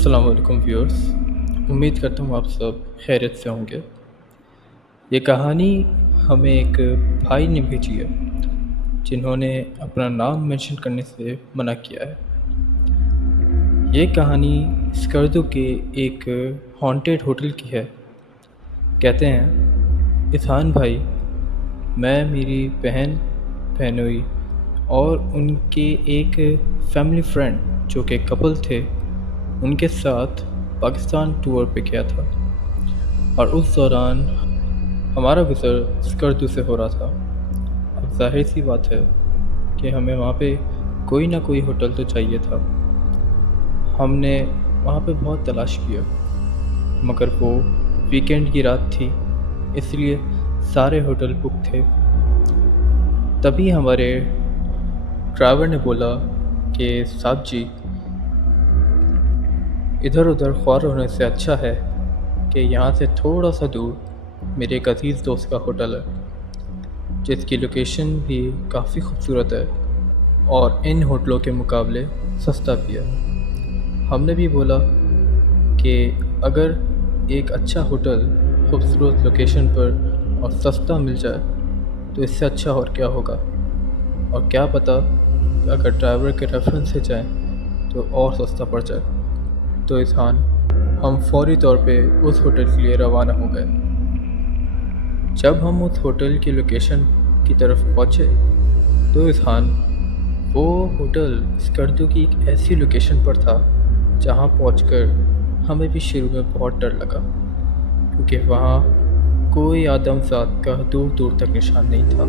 अस्सलाम वालेकुम व्यूअर्स। उम्मीद करता हूँ आप सब खैरियत से होंगे। ये कहानी हमें एक भाई ने भेजी है जिन्होंने अपना नाम मेंशन करने से मना किया है। ये कहानी स्कर्दू के एक हॉन्टेड होटल की है। कहते हैं, इरफान भाई, मैं, मेरी बहन, बहनोई और उनके एक फैमिली फ्रेंड जो कि कपल थे, उनके साथ पाकिस्तान टूर पे गया था और उस दौरान हमारा गुज़र स्कर्दू से हो रहा था। अब ज़ाहिर सी बात है कि हमें वहाँ पे कोई ना कोई होटल तो चाहिए था। हमने वहाँ पे बहुत तलाश किया, मगर वो वीकेंड की रात थी, इसलिए सारे होटल बुक थे। तभी हमारे ड्राइवर ने बोला कि साहब जी, इधर उधर ख्वार होने से अच्छा है कि यहाँ से थोड़ा सा दूर मेरे एक अज़ीज़ दोस्त का होटल है, जिसकी लोकेशन भी काफ़ी खूबसूरत है और इन होटलों के मुकाबले सस्ता भी है। हमने भी बोला कि अगर एक अच्छा होटल खूबसूरत लोकेशन पर और सस्ता मिल जाए तो इससे अच्छा और क्या होगा, और क्या पता अगर ड्राइवर के रेफरेंस से जाएं तो और सस्ता पड़ जाए। तो इरफान, हम फौरी तौर पे उस होटल के लिए रवाना हो गए। जब हम उस होटल की लोकेशन की तरफ पहुँचे तो इरफान, वो होटल स्कर्दू की एक ऐसी लोकेशन पर था जहाँ पहुंचकर हमें भी शुरू में बहुत डर लगा, क्योंकि वहाँ कोई आदमज़ात का दूर दूर तक निशान नहीं था।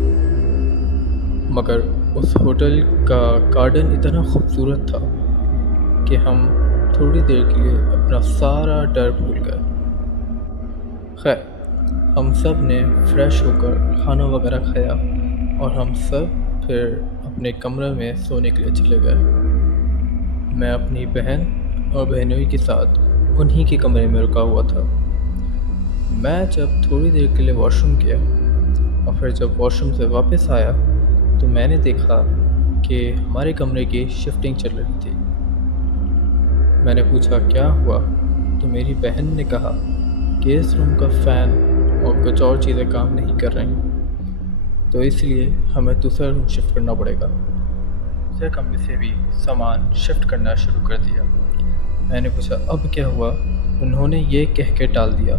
मगर उस होटल का गार्डन इतना खूबसूरत था कि हम थोड़ी देर के लिए अपना सारा डर भूल गए। खैर, हम सब ने फ्रेश होकर खाना वगैरह खाया और हम सब फिर अपने कमरे में सोने के लिए चले गए। मैं अपनी बहन और बहनोई के साथ उन्हीं के कमरे में रुका हुआ था। मैं जब थोड़ी देर के लिए वॉशरूम गया और फिर जब वॉशरूम से वापस आया तो मैंने देखा कि हमारे कमरे की शिफ्टिंग चल रही थी। मैंने पूछा क्या हुआ, तो मेरी बहन ने कहा कि इस रूम का फ़ैन और कुछ और चीज़ें काम नहीं कर रही, तो इसलिए हमें दूसरा रूम शिफ्ट करना पड़ेगा। दूसरे कमरे से भी सामान शिफ्ट करना शुरू कर दिया। मैंने पूछा अब क्या हुआ, उन्होंने ये कह के टाल दिया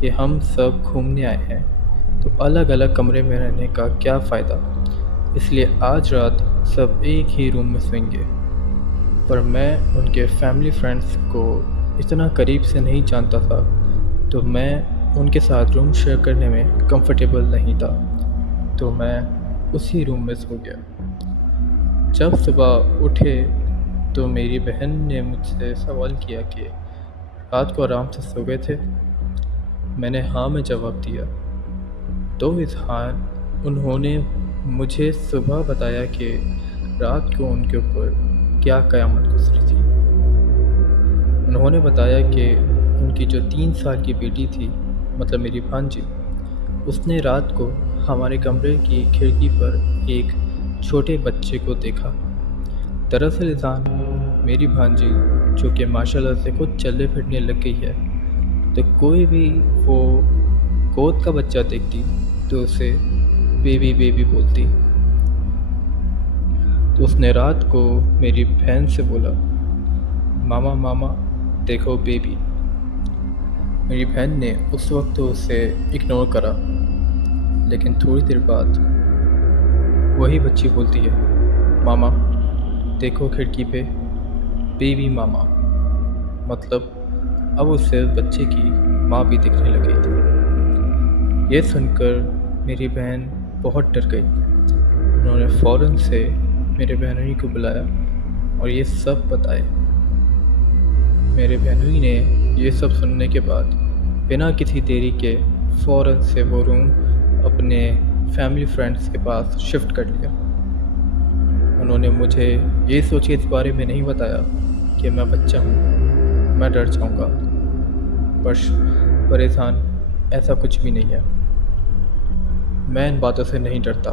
कि हम सब घूमने आए हैं तो अलग अलग कमरे में रहने का क्या फ़ायदा, इसलिए आज रात सब एक ही रूम में सोएंगे। पर मैं उनके फैमिली फ्रेंड्स को इतना करीब से नहीं जानता था, तो मैं उनके साथ रूम शेयर करने में कंफर्टेबल नहीं था, तो मैं उसी रूम में सो गया। जब सुबह उठे तो मेरी बहन ने मुझसे सवाल किया कि रात को आराम से सो गए थे। मैंने हाँ में जवाब दिया। तो इरफान, उन्होंने मुझे सुबह बताया कि रात को उनके ऊपर क्या क़यामत गुजरी थी। उन्होंने बताया कि उनकी जो 3 साल की बेटी थी, मतलब मेरी भांजी, उसने रात को हमारे कमरे की खिड़की पर एक छोटे बच्चे को देखा। दरअसल इरफान, मेरी भांजी जो कि माशाल्लाह से खुद चलने फिरने लग गई है, तो कोई भी वो गोद का बच्चा देखती तो उसे बेबी बेबी बोलती। तो उसने रात को मेरी बहन से बोला, मामा मामा देखो बेबी। मेरी बहन ने उस वक्त तो उसे इग्नोर करा, लेकिन थोड़ी देर बाद वही बच्ची बोलती है, मामा देखो खिड़की पे बेबी मामा। मतलब अब उसे बच्चे की माँ भी दिखने लगी थी। ये सुनकर मेरी बहन बहुत डर गई। उन्होंने फ़ौरन से मेरे बहनोई को बुलाया और ये सब बताए। मेरे बहनोई ने ये सब सुनने के बाद बिना किसी देरी के फ़ौरन से वो रूम अपने फैमिली फ्रेंड्स के पास शिफ्ट कर लिया। उन्होंने मुझे ये सोच के इस बारे में नहीं बताया कि मैं बच्चा हूँ, मैं डर जाऊँगा। परेशान ऐसा कुछ भी नहीं है, मैं इन बातों से नहीं डरता।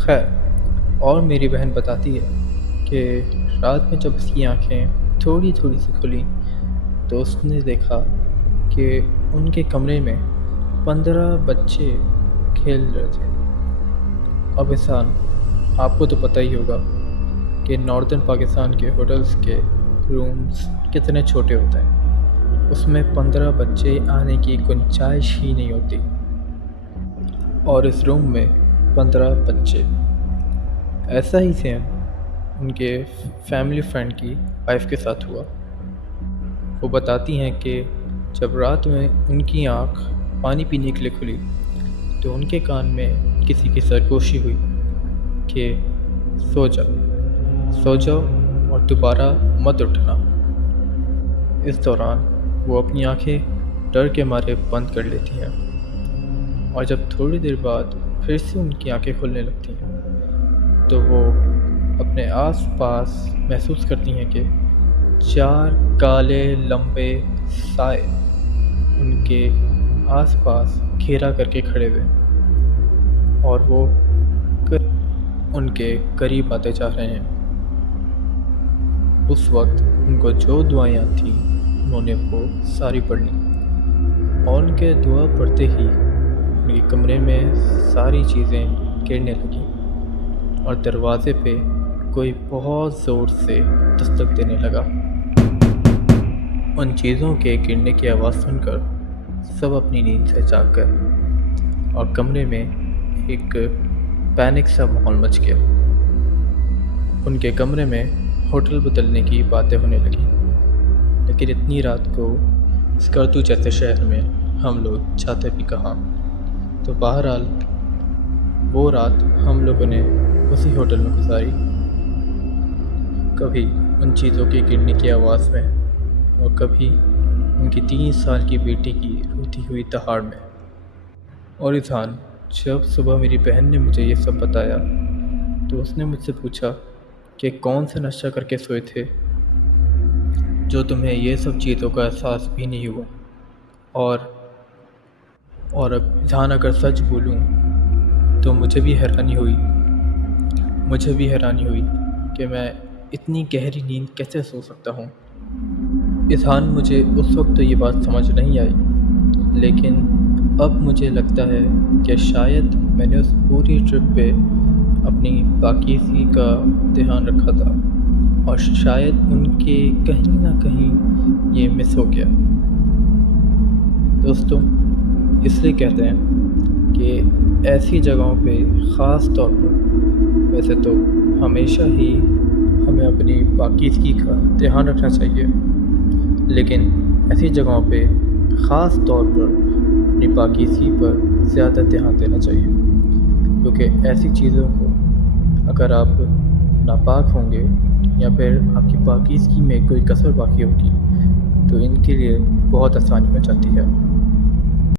खैर, और मेरी बहन बताती है कि रात में जब उसकी आँखें تھوڑی تھوڑی سی کھلی تو اس نے دیکھا کہ ان کے کمرے میں 15 بچے کھیل رہے تھے۔ اب احسان، آپ کو تو پتہ ہی ہوگا کہ ناردرن پاکستان کے ہوٹلز کے رومز کتنے چھوٹے ہوتے ہیں، اس میں 15 بچے آنے کی گنجائش ہی نہیں ہوتی، اور اس روم میں 15 بچے۔ ایسا ہی سیم ان کے فیملی فرینڈ کی وائف کے ساتھ ہوا۔ وہ بتاتی ہیں کہ جب رات میں ان کی آنکھ پانی پینے کے لیے کھلی تو ان کے کان میں کسی کی سرگوشی ہوئی کہ سو جاؤ اور دوبارہ مت اٹھنا۔ اس دوران وہ اپنی آنکھیں ڈر کے مارے بند کر لیتی ہیں، اور جب تھوڑی دیر بعد پھر سے ان کی آنکھیں کھلنے لگتی ہیں تو وہ اپنے آس پاس محسوس کرتی ہیں کہ 4 کالے لمبے سائے ان کے آس پاس گھیرا کر کے کھڑے ہوئے، اور وہ ان کے قریب آتے جا رہے ہیں۔ اس وقت ان کو جو دعائیں تھیں انہوں نے وہ ساری پڑھ لیں، اور ان کے دعا پڑھتے ہی ان کے کمرے میں ساری چیزیں گرنے لگیں، اور دروازے پہ کوئی بہت زور سے دستک دینے لگا۔ ان چیزوں کے گرنے کی آواز سن کر سب اپنی نیند سے جاگ گئے، اور کمرے میں ایک پینک سا ماحول مچ گیا۔ ان کے کمرے میں ہوٹل بدلنے کی باتیں ہونے لگیں، لیکن اتنی رات کو اسکردو جیسے شہر میں ہم لوگ جاتے بھی کہاں؟ تو بہرحال وہ رات ہم لوگوں نے اسی ہوٹل میں گزاری، کبھی ان چیزوں کے گرنے کی آواز میں، اور کبھی ان کی 3 سال کی بیٹی کی روتی ہوئی دہاڑ میں۔ اور اذہان، جب صبح میری بہن نے مجھے یہ سب بتایا تو اس نے مجھ سے پوچھا کہ کون سا نشہ کر کے سوئے تھے جو تمہیں یہ سب چیزوں کا احساس بھی نہیں ہوا؟ اور اذہان، اگر سچ بولوں تو مجھے بھی حیرانی ہوئی کہ میں اتنی گہری نیند کیسے سو سکتا ہوں۔ اذہان، مجھے اس وقت تو یہ بات سمجھ نہیں آئی، لیکن اب مجھے لگتا ہے کہ شاید میں نے اس پوری ٹرپ پہ اپنی پاکیزگی کا دھیان رکھا تھا، اور شاید ان کے کہیں نہ کہیں یہ مس ہو گیا۔ دوستوں، اس لیے کہتے ہیں کہ ایسی جگہوں پہ خاص طور پر، ویسے تو ہمیشہ ہی ہمیں اپنی پاکیزگی کا دھیان رکھنا چاہیے، لیکن ایسی جگہوں پہ خاص طور پر اپنی پاکیزگی پر زیادہ دھیان دینا چاہیے، کیونکہ ایسی چیزوں کو اگر آپ ناپاک ہوں گے یا پھر آپ کی پاکیزگی میں کوئی کسر باقی ہوگی تو ان کے لیے بہت آسانی ہو جاتی ہے۔